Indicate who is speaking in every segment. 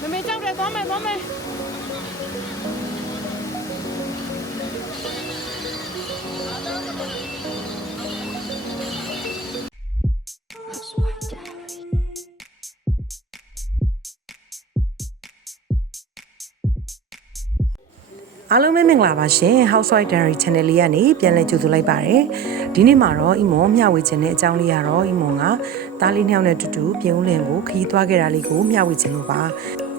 Speaker 1: မမေကြောက်တယ်သွားမယ်သွားမယ်
Speaker 2: အားလုံးပဲမင်္ဂလာပါရှင် Housewife Diary Channel လေးကနေပြန်လည်ကြိုဆိုလိုက်ပါရစေဒီနေ့မှာတော့အီမွန်မျှဝေခြင်းတဲ့အကြောင်းလေးကတော့အီမွန်ကတားလေးနှစ်ယောက်နဲ့တူတူပြင်ဦးလင်ကိုခရီးသွားခဲ့တာလေးကိုမျှဝေခြင်းလို့ပါ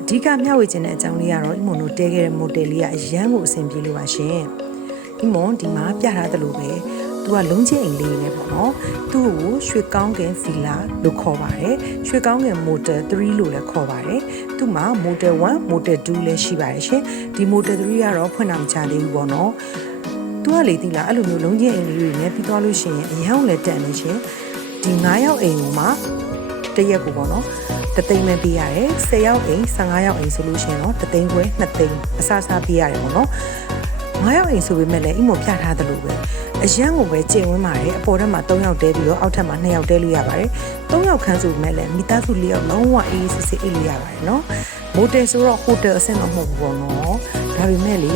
Speaker 2: အဓိကမျှဝေခြင်းတဲ့အကြောင်းလေးကတော့အီမွန်တို့တဲခဲ့တဲ့ model လေးကအရန်ကိုအဆင်ပြေလို့ပါရှင်အီမွန်ဒီမှာပြထားသလိုပဲသူကလုံးချင်းအိမ်လေးနဲ့ပေါ့နော်သူ့ကိုရွှေကောင်းကင်ဖီလာလို့ခေါ်ပါတယ်ရွှေကောင်းကင် model 3လို့လည်းခေါ်ပါတယ်သူ့မှာ model 1 model 2လည်းရှိပါတယ်ရှင်ဒီ model 3ကတော့ဖွင့်တာမချသေးဘူးပေါ့နော်သူကလေသိလားအဲ့လိုမျိုးလုံးချင်းအိမ်လေးတွေနဲ့ပြီးသွားလို့ရှိရင်အရန်လည်းတက်နေရှင်ဒီ9ရောက်အိမ်ကိုမှတရက်ကိုပေါ့နော် တသိန်းပဲပေးရတယ်10ရောက်အိမ်15ရောက်အိမ်ဆိုလို့ရှိရင်တော့တသိန်းခွဲ2သိန်းအစားစားပေးရတယ်ပေါ့နော်9ရောက်အိမ်ဆိုပေမဲ့လည်းအိမ်မပြထားသလိုပဲအရန်ကိုပဲကျင့်ဝင်းပါတယ်အပေါ်ထက်မှာ3ယောက်တဲပြီးတော့အောက်ထပ်မှာ2ယောက်တဲလို့ရပါတယ်3ယောက်ခန်းဆိုပေမဲ့လည်းမိသားစု4ယောက်လုံးဝအေးအေးဆေးဆေးအိပ်လို့ရပါတယ်နော်မိုတယ်ဆိုတော့ဟိုတယ်အဆင့်တော့မဟုတ်ဘူးပေါ့နော်ဒါပေမဲ့လေ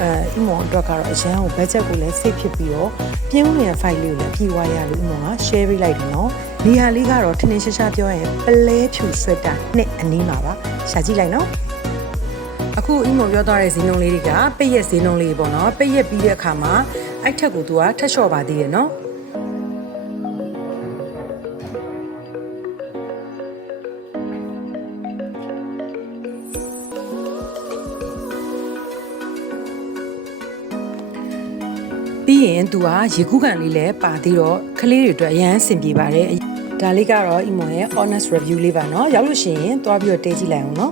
Speaker 2: အဲအမွန်အတွက်ကတော့အရန်ကိုဘတ်ဂျက်ကိုလည်းစိတ်ဖြစ်ပြီးတော့ပြင်းဝင် file လေးကိုလည်းပြေးသွားရလို့အမွန်က share ပေးလိုက်တယ်နော် နေရာလေးကတော့ထင်းထင်းရှားရှားပြောရင်ပလဲဖြူဆွက်တာနှစ်အနည်းမှာပါရှာကြည့်လိုက်နော်အခုအီမိုပြောသွားတဲ့ဈေးနှုန်းလေးတွေကပိတ်ရက်ဈေးနှုန်းလေးပေါ့နော်ပိတ်ရက်ပြီးတဲ့အခါမှာအဲ့ထက်ကိုသူကထက်လျှော့ပါသေးတယ်နော်ပြီးရင်သူကရေကူးကန်လေးလည်းပါသေးတော့ကလေးတွေအတွက်အရန်အဆင်ပြေပါတယ် ဒါလေးကတော့ emo ရဲ့ honest review လေးပါเนาะရောက်လို့ရှိရင်တွားပြီးတော့တေးကြည့်လိုက်အောင်เนาะ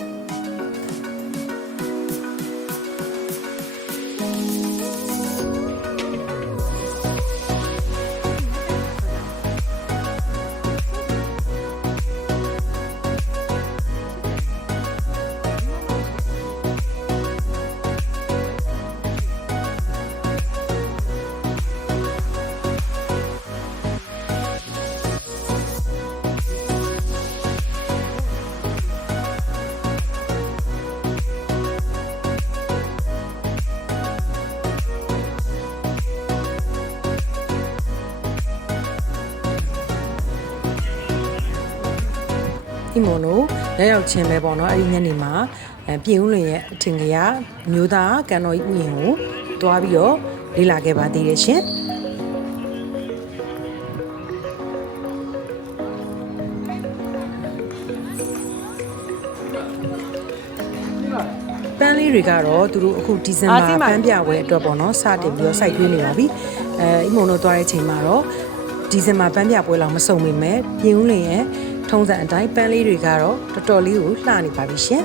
Speaker 2: မိုနိုလက်ရောက်ချင်းပဲပေါ့နော်အဲ့ဒီညနေမှာအဲပြင်ဦးလွင်ရဲ့အထင်ကရမျိုးသားကန်တော်ကြီးဥယျာဉ်ကိုတွားပြီးတော့လေ့လာခဲ့ပါသေးတယ်ရှင်ပန်းလေးတွေကတော့သူတို့အခုဒီဇင်ဘာပန်းပြပွဲအတွက်ပေါ့နော်စတင်ပြီးတော့စိုက်ထွေးနေပါပြီအဲအီမိုနိုသွားတဲ့အချိန်မှာတော့ဒီဇင်ဘာပန်းပြပွဲလောက်မစုံမိမဲ့ပြင်ဦးလင်ရဲ့ ထုံးစံအတိုင်းပန်းလေးတွေကတော့တော်တော်လေးကိုလှနေပါပြီရှင်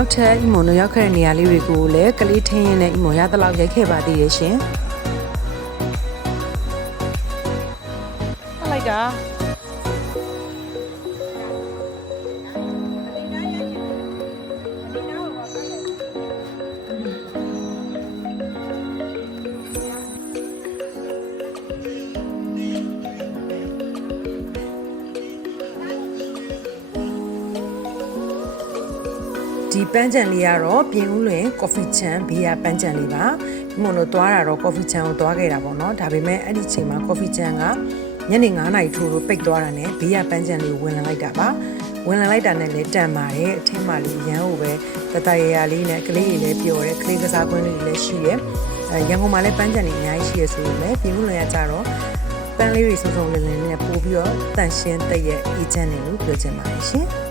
Speaker 2: နောက်ထပ်အီမွန်တို့ရောက်ခဲ့တဲ့နေရာလေးတွေကိုလည်းကလေးထင်းရင်းနဲ့အီမွန်ရသလောက်ရိုက်ခဲ့ပါသေးရဲ့ရှင် ပန်းချံလေးကတော့ပြင်ဦးလွင်ကော်ဖီချန်ဘေးကပန်းချံလေးပါဒီမွန်တို့သွားတာတော့ကော်ဖီချန်ကိုသွားခဲ့တာပေါ့နော်ဒါပေမဲ့အဲ့ဒီချိန်မှာကော်ဖီချန်ကညနေ9နာရီထိုးလို့ပိတ်သွားတာနဲ့ဘေးကပန်းချံလေးကိုဝင်လာလိုက်တာပါဝင်လာလိုက်တာနဲ့လည်းတန်ပါတယ်အထင်းမှလေးရန်ကိုပဲတတရရလေးနဲ့ကလေးတွေလည်းပျော်တယ်ကလေးကစားကွင်းလေးတွေလည်းရှိတယ်အဲရန်ကုန်မှာလည်းပန်းချံတွေအများကြီးရှိရဆိုပေမဲ့ပြင်ဦးလွင်ကကြတော့ပန်းလေးတွေစုံစုံလင်လင်နဲ့ပို့ပြီးတော့တန့်ရှင်းတဲ့ရဲ့အေဂျင့်တွေလို့ပြောချင်ပါတယ်ရှင်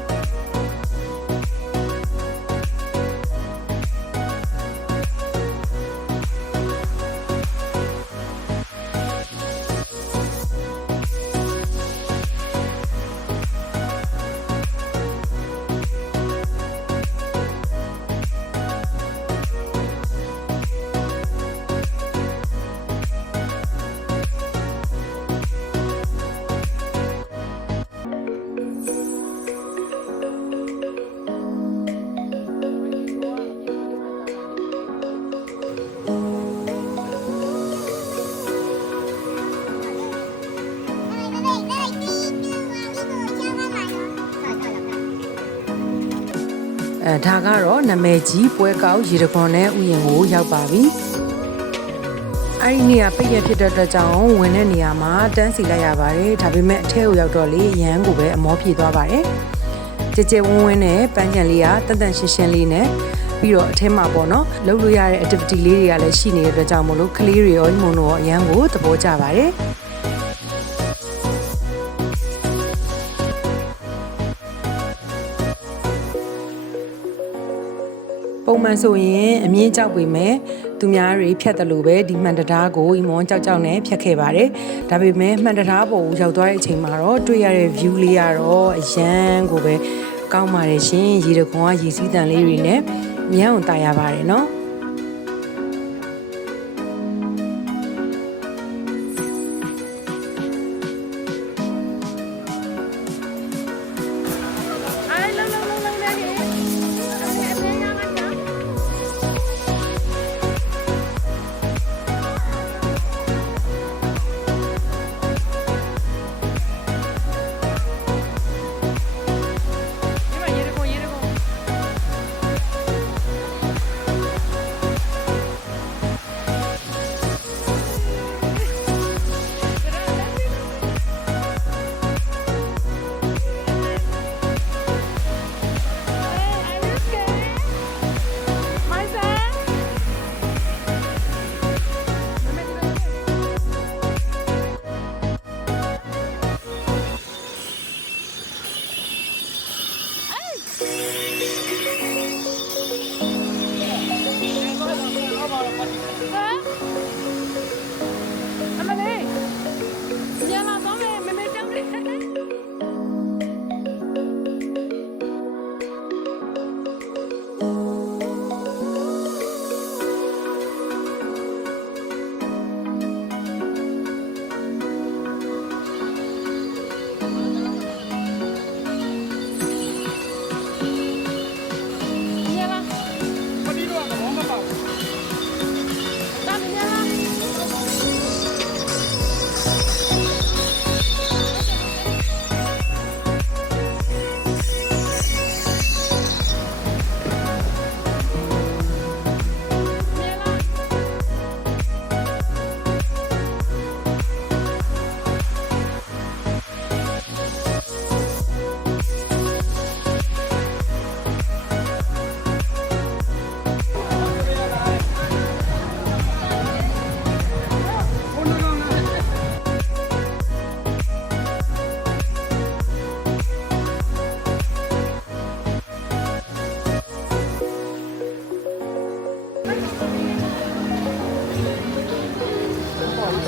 Speaker 2: အဲဒါကတော့နာမည်ကြီးပွဲကောက်ရေတခွန်နဲ့ဥယျာဉ်ကိုရောက်ပါပြီအဲ့ဒီနေရာပိတ်ရဖြစ်တဲ့အတွက်ကြောင့်ဝင်တဲ့နေရာမှာတန်းစီလိုက်ရပါတယ်ဒါပေမဲ့အထဲကိုရောက်တော့လေရန်ကိုပဲအမောပြေသွားပါတယ်ကြကြဝန်းဝန်းနဲ့ပန်းချံလေးကတန်တန်ရှင်းရှင်းလေးနဲ့ပြီးတော့အထဲမှာပေါ့နော်လှုပ်လို့ရတဲ့ activity လေးတွေကလည်းရှိနေတဲ့အတွက်ကြောင့်မလို့ကလေးတွေရောညီမတို့ရောအရန်ကိုသဘောကျပါတယ် မှန်ဆိုရင်အမြင့်ကြောက်ပေမဲ့သူများတွေဖြတ်တယ်လို့ပဲဒီမှန်တံတားကိုအီမွန်ကြောက်ကြောက်နဲ့ဖြတ်ခဲ့ပါတယ်ဒါပေမဲ့မှန်တံတားပေါ်ကိုရောက်သွားတဲ့အချိန်မှာတော့တွေ့ရတဲ့ view လေးကတော့အရန်ကိုပဲကောင်းပါတယ်ရှင်ရေတခွန်ကရေစီးတန်လေးတွေနဲ့မြန်းအောင်တာရပါတယ်နော်
Speaker 1: အ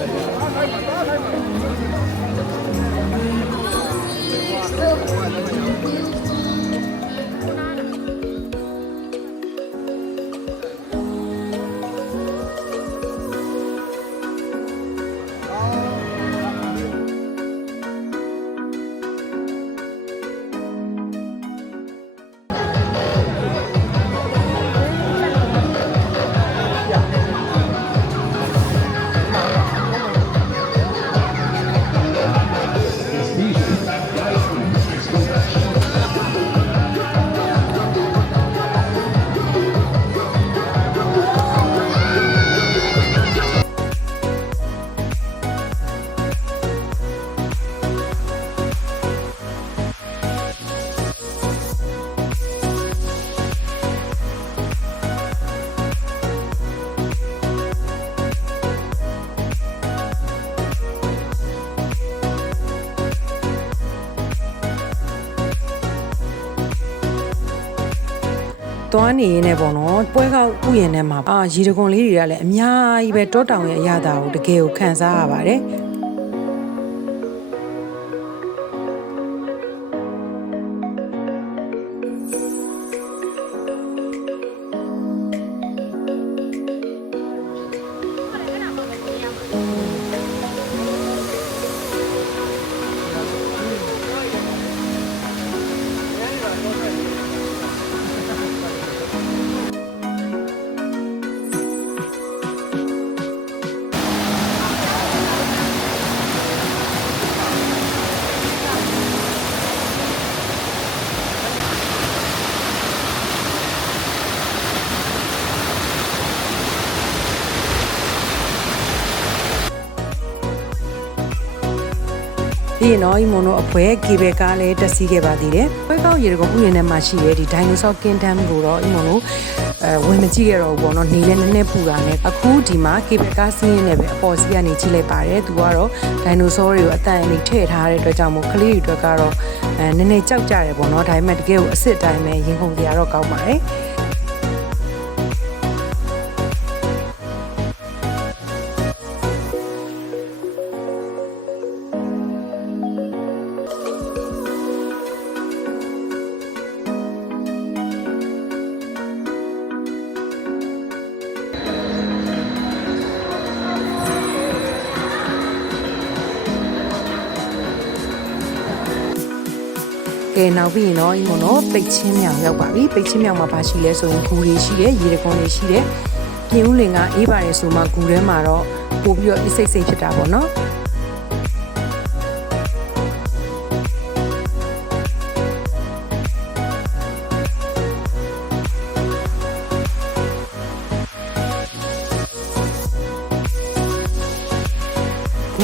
Speaker 1: 打开门，打开门。
Speaker 2: သွားနေရင်းနဲ့ပေါ့နော်ပွဲကောက်ဥယျာဉ်ထဲမှာအာရေတခွန်လေးတွေကလည်းအများကြီးပဲတောတောင်ရဲ့အရသာကိုတကယ်ကိုခံစားရပါတယ် ပြီးရင်တော့ဒီမွန်တို့အဖွဲကေဘယ်ကားလည်းတက်စီးခဲ့ပါသေးတယ်ပွဲကောက်ရေတကုံဥယျာဉ်ထဲမှာရှိတဲ့ဒီ dinosaur kingdom ကိုတော့ဒီမွန်တို့အဲဝင်မကြည့်ရတော့ဘူးပေါ့နော်နေလည်းနည်းနည်းပူတာနဲ့အခုဒီမှာကေဘယ်ကားစီးရင်လည်းပဲအပေါ်စီးကနေကြည့်လိုက်ပါတယ်သူကတော့ dinosaur တွေကိုအတန်အလေးထည့်ထားတဲ့အတွက်ကြောင့်မို့ကလေးတွေအတွက်ကတော့အဲနည်းနည်းကြောက်ကြတယ်ပေါ့နော်ဒါပေမဲ့တကယ်ကိုအစ်စ်တိုင်းပဲရင်ခုန်စရာတော့ကောင်းပါတယ် ကဲနောက်ပြီးရင်တော့ဒီမနော်ပိတ်ချင်းမြောင်ရောက်ပါပြီပိတ်ချင်းမြောင်မှာဘာရှိလဲဆိုရင်ဂူတွေရှိတယ်ရေတကွန်တွေရှိတယ်ပြင်ဦးလင်ကအေးပါတယ်ဆိုမှဂူထဲမှာတော့ပို့ပြီးတော့အစိတ်စိတ်ဖြစ်တာပေါ့နော်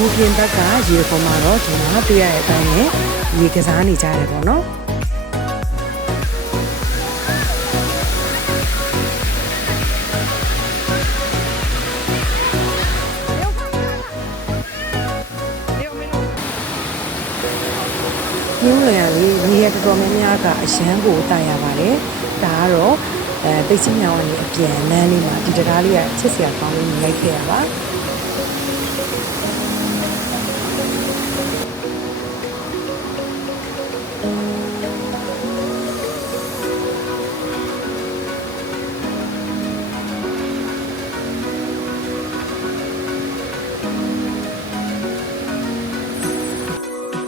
Speaker 2: ဘူပြင်ဘက်ကရေပေါ်မှာတော့ဒီမှာတွေ့ရတဲ့အတိုင်းနဲ့ရေကစားနေကြတယ်ပေါ့နော်ပြင်းလျံလေးနေရတော်တော်များများကအရန်ကိုတာရပါတယ်ဒါကတော့အဲပိတ်ချင်းမြောင်ကနေအပြန်လမ်းလေးမှာဒီတရားလေးကချစ်စရာကောင်းလေးမြင်လိုက်ခဲ့ရပါ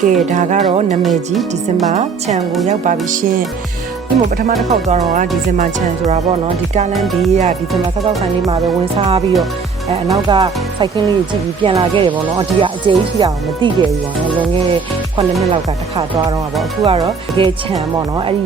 Speaker 2: ကဲဒါကတော့နာမည်ကြီးဒီဇင်ဘာခြံကိုရောက်ပါပြီရှင်ဒီမှာပထမတစ်ခေါက်သွားတော့ကဒီဇင်ဘာခြံဆိုတာပေါ့နော်ဒီကာလန်ဘေးကဒီဇင်ဘာဆောက်ဆောက်ဆိုင်လေးမှာပဲဝင်စားပြီးတော့အဲအနောက်ကစိုက်ကင်းလေးကိုကြည့်ပြီးပြန်လာခဲ့တယ်ပေါ့နော်ဒီကအကျဉ်းရှိတာကိုမသိခဲ့ဘူးပေါ့နော်လွန်ခဲ့တဲ့9နှစ်လောက်ကတစ်ခါသွားတော့ပေါ့အခုကတော့တကယ်ခြံပေါ့နော်အဲ့ဒီ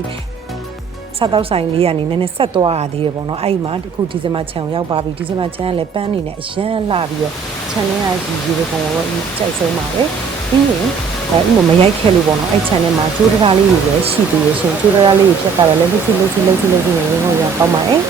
Speaker 2: စားတော့ဆိုင်လေးကနေနည်းနည်းဆက်သွားရသေးတယ်ပေါ့နော်အဲ့ဒီမှာအခုဒီဇင်ဘာခြံကိုရောက်ပါပြီဒီဇင်ဘာခြံကလည်းပန်းနေနဲ့အရန်လာပြီးတော့ခြံလေးကဒီရေကောင်ကိုတော့ကြိုက်ဆုံးပါတယ်ပြီးရင်အဲ ဥမမရိုက်ခဲ့လို့ပေါ့နော်အဲ့ channel မှာကျိုးတရားလေးတွေလည်းရှိသေးရဲ့ရှင်ကျိုးတရားလေးတွေဖြတ်တာလည်းလှုပ်စီလှုပ်စီလှုပ်စီလှုပ်စီနေရင်းကိုရကောင်းပါတယ်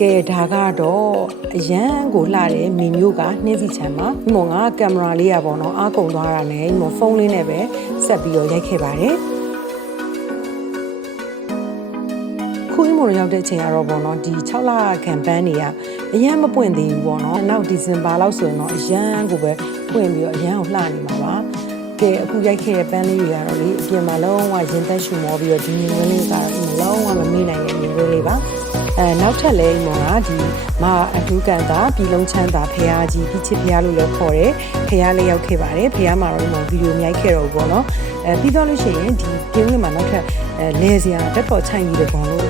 Speaker 2: ကဲဒါကတော့အရန်ကိုလှတဲ့မင်းမျိုးကနှင်းစီချမ်းမှာဒီမောင်ကကင်မရာလေးရပေါ့နော်အားကုန်သွားတာနဲ့ဒီမောင်ဖုန်းလေးနဲ့ပဲဆက်ပြီးတော့ရိုက်ခဲ့ပါတယ်ခုအီမိုရောက်တဲ့အချိန်ကတော့ပေါ့နော်ဒီ6လကမ်ပန်းတွေက အရန်မပွင့်သေးဘူးပေါ့နော်နောက်ဒီဇင်ဘာလောက်ဆိုရင်တော့အရန်ကိုပဲပွင့်ပြီးတော့အရန်ကိုလှနေမှာပါကဲအခုရိုက်ခဲ့တဲ့ပန်းလေးတွေကတော့လေအပြင်မှာလုံးဝရင်သက်ရှူမောပြီးတော့ဒီမြင်ကလေးကတော့လုံးဝမမေ့နိုင်တဲ့မြင်ကလေးပါအဲနောက်ထပ်လဲဒီမှာဒီမအထူးကန်တာပြည်လုံးချမ်းသာဖះကြီးပြချစ်ဖះလို့လည်းခေါ်တယ်ဖះလေးရောက်ခဲ့ပါတယ်ဖះမှာတော့ဒီမှာဗီဒီယိုမြိုက်ခဲ့တော့ဘူးပေါ့နော်အဲပြီးတော့လို့ရှိရင်ဒီပြင်းဝင်မှာနောက်ထပ်အဲလဲစရာတက်တော်ချိုင်ကြီးတဲ့ကောင်လို့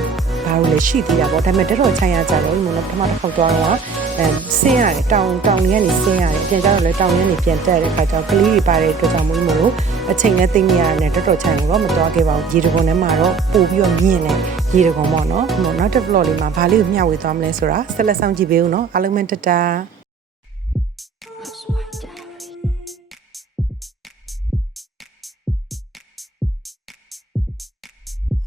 Speaker 2: ဘာလို့လဲရှိသေးတာပေါ့ဒါပေမဲ့တက်တော်ချိုင်ရကြတော့ဒီမှာပထမတစ်ခေါက်သွားတော့အဲဆင်းရတယ်တောင်တောင်ကြီးကနေဆင်းရတယ်ပြန်ကြတော့လဲတောင်ကြီးကနေပြန်တက်တဲ့ခါကျတော့ကလေးတွေပါတဲ့အတွက်ကြောင့်မို့လို့အချိန်နဲ့သိမ့်နေရတယ်တက်တော်ချိုင်ကိုတော့မသွားခဲ့ပါဘူးရေတကုံထဲမှာတော့ပို့ပြီးတော့မြင့်နေရေတကုံပေါ့နော်ဟိုနောက်တစ် vlog လေးမှာဘာလေးကိုမျှဝေသွားမလဲဆိုတာဆက်လက်ဆောင်ကြည့်ပေးဦးနော်အားလုံးပဲတတာ